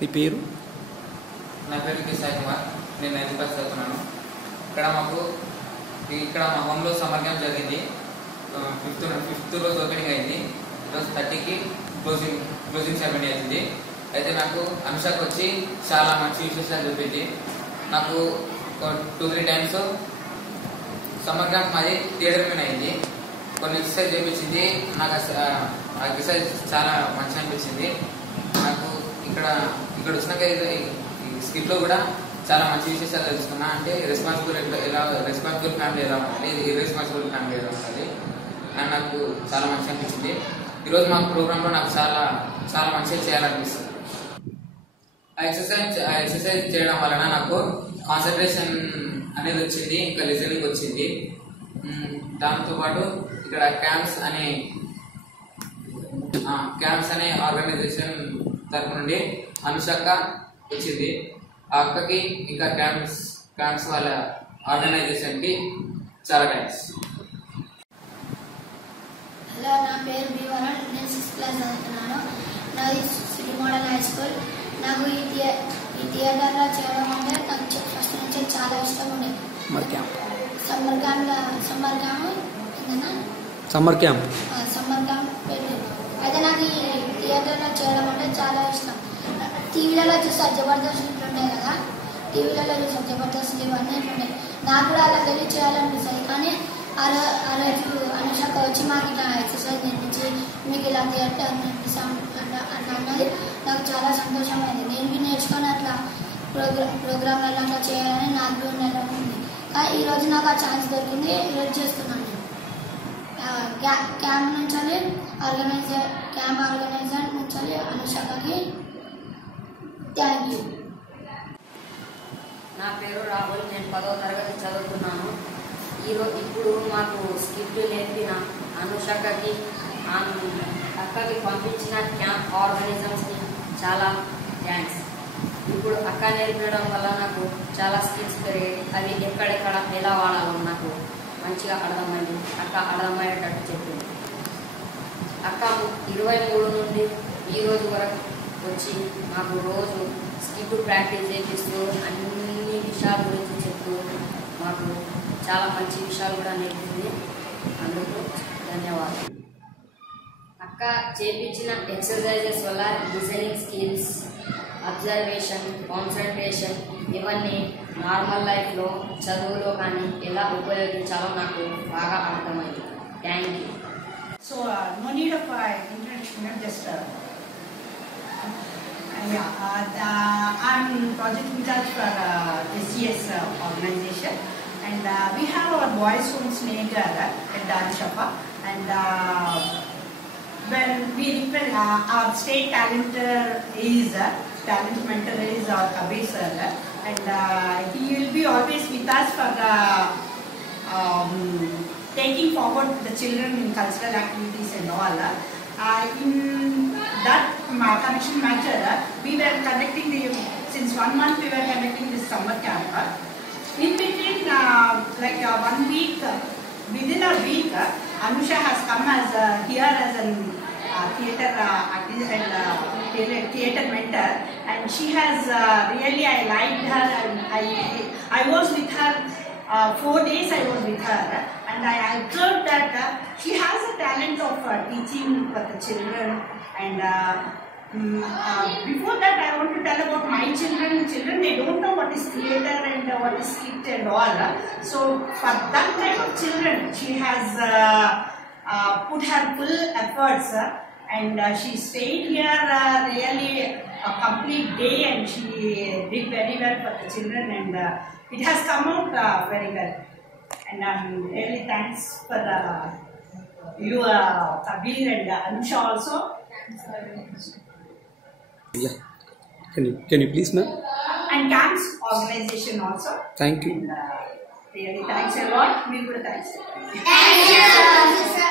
నీ పేరు? నా పేరు కిసాయ్ కుమార్. నేను 9th క్లాస్ చదువుతున్నాను. ఇక్కడ మా హోమ్లో సమ్మర్ క్యాంప్ జరిగింది. ఫిఫ్త్ రోజు ఓపెనింగ్ అయింది. ఈరోజు 30కి క్లోజింగ్ సెరమనీ అయింది. అయితే నాకు అనుషకు వచ్చి చాలా మంచి విశేషాలు చెప్పింది. నాకు 2-3 టైమ్స్ సమ్మర్ క్యాంప్ మాది థియేటర్ మీద అయింది. కొన్ని ఎక్సర్సైజ్ చేయించింది. నాకు ఆ ఎక్సర్సైజ్ చాలా మంచిగా అనిపించింది. నాకు ఇక్కడ వచ్చినాక స్కిట్లో కూడా చాలా మంచి విశేషాలు తెలుసుకున్నా. అంటే రెస్పాన్సిబుల్ ఫ్యామిలీ ఎలా ఉంటుంది, ఇర్రెస్పాన్సిబుల్ ఫ్యామిలీ ఎలా ఉంటుంది అని నాకు చాలా మంచిగా అనిపించింది. ఈరోజు మా ప్రోగ్రాంలో నాకు చాలా మంచిగా చేయాలనిపిస్తుంది. ఆ ఎక్సర్సైజ్ చేయడం వలన నాకు కాన్సన్ట్రేషన్ అనేది వచ్చింది, ఇంకా లిజనింగ్ వచ్చింది. దాంతోపాటు ఇక్కడ క్యాంప్స్ అనే ఆర్గనైజేషన్ తరఫు నుండి అనుషక్క వచ్చింది. ఆ అక్కకి ఇంకా క్యాంప్స్ వాళ్ళ ఆర్గనైజేషన్కి చాలా థ్యాంక్స్. హలో, నా పేరు బీవరన్. నేను 6th క్లాస్ చదువుతున్నాను. నాది సిటీ మోడల్ హై స్కూల్. నాకు ఈ థియేటర్లో చేయడం అంటే నాకు ఫస్ట్ నుంచి చాలా ఇష్టం ఉండేది. సమ్మర్ క్యాంప్ పెట్టింది. అయితే నాకు ఈ థియేటర్లో చేయడం అంటే చాలా ఇష్టం. టీవీలలో చూసారు జబర్దస్త్ ఇట్లుంటాయి కదా, టీవీలలో చూసారు జబర్దస్త్ ఇవన్నీ ఇట్లుంటాయి. నాకు కూడా అలా వెళ్ళి చేయాలనిపిస్తుంది. కానీ ఆ రోజు అనుషక్క వచ్చి మాకు ఇట్లా ఎక్సర్సైజ్ నేర్పించి మీకు ఇలా థియేటర్ నేర్పిస్తాం అట్లా అన్నది నాకు చాలా సంతోషమైంది. నేను నేర్చుకొని అట్లా ప్రోగ్రాంలలో అట్లా చేయాలని నాకు ఉంది. కానీ ఈరోజు నాకు ఆ ఛాన్స్ దొరికింది. ఈరోజు చేస్తున్నాను. క్యాంప్ నుంచి క్యాంప్ ఆర్గనైజర్ నుంచి అనుషక్కకి థ్యాంక్ యూ. నా పేరు రాహుల్. నేను 10వ తరగతి చదువుతున్నాను. ఇప్పుడు మాకు స్కిట్ నేర్పిన అనుషక్కకి అక్కకి పంపించిన క్యాంప్ ఆర్గనైజర్స్కి చాలా థ్యాంక్స్. ఇప్పుడు అక్క నేర్పించడం వల్ల నాకు చాలా స్కిల్స్ పెరిగాయి. అవి ఎక్కడెక్కడ ఎలా వాడాలో నాకు మంచిగా అర్థమైంది. అక్క అర్థమయ్యేటట్టు చెప్పింది. అక్క 23 నుండి ఈ రోజు వరకు వచ్చి మాకు రోజు స్కిట్ ప్రాక్టీస్ చేపిస్తూ అన్ని విషయాల గురించి చెప్తూ మాకు చాలా మంచి విషయాలు కూడా నేర్పింది. అందుకు ధన్యవాదాలు. అక్క చేపించిన ఎక్సర్సైజెస్ వల్ల లిజనింగ్ స్కిల్స్, అబ్జర్వేషన్, కాన్సన్ట్రేషన్ ఇవన్నీ నార్మల్ లైఫ్లో చదువులో కానీ ఎలా ఉపయోగించాలో నాకు బాగా అర్థమైంది. Thank you. So no need of introduction, just I'm project in charge for SGS organization, and we have our boys home Sneha at Danshapa, and when we our state talent mentor is Abhay sir, and he will be always with us for taking forward the children in cultural activities and all. In that connection matter, we were conducting since 1 month we were conducting this summer camp. In between, like 1 week, within a week, Anusha has come here as a theatre artist and theatre mentor, and she has really, I liked her, and I was with her 4 days. I was with her, and I observed that she has a talent of teaching for the children. And before that, I want to tell about my children. They don't know what is theatre and what is skit and all. So for that type of children, she has put her full efforts, and she stayed here really a complete day, and she did very well for the children, and it has come out very well. And I'm really thanks for you, Kabir and Anusha also. Yeah. Can you please, ma'am? And camps organization also. Thank you. And, really thanks a lot. We would thanks. Thank you, sir.